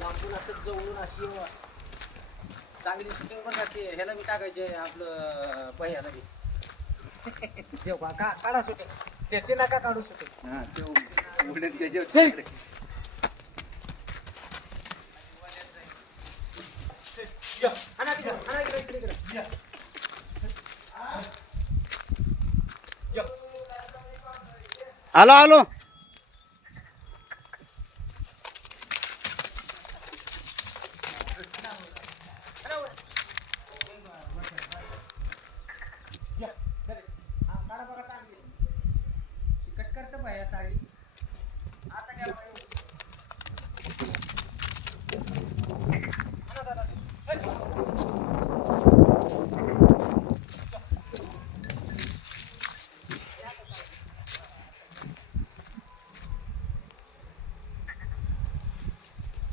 लांबून असं जवळून अशी चांगली शूटिंग पण राहते. ह्याला मी टाकायचे आपलं पहिल्याला बी देव का काढा शूटिंग त्याचे नका काढू शूटिंग. हा ते उघडत त्याच्यावर आलो आलो. कट करतो भाया साडी आता काय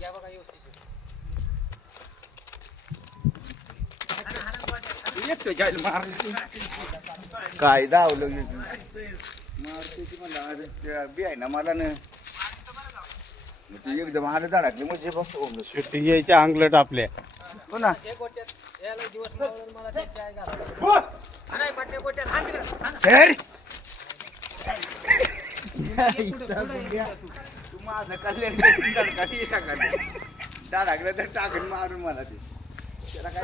या बघा व्यवस्थित येतो जाईल मारली काय धावलं मारते म्हणलं बी आहे ना मला ना ते एकदम आलं धडकले म्हणजे बस शूटिंग यायचे अंगलट आपल्या. हो ना एक गोट्यात याला दिवस मावळून मला त्याची आहे घाला नाही पट्ट्या गोट्यात हात तिकडं हेर! तू माझं कल्याण धडकलं तर टाकून मारून मला ते त्याला काय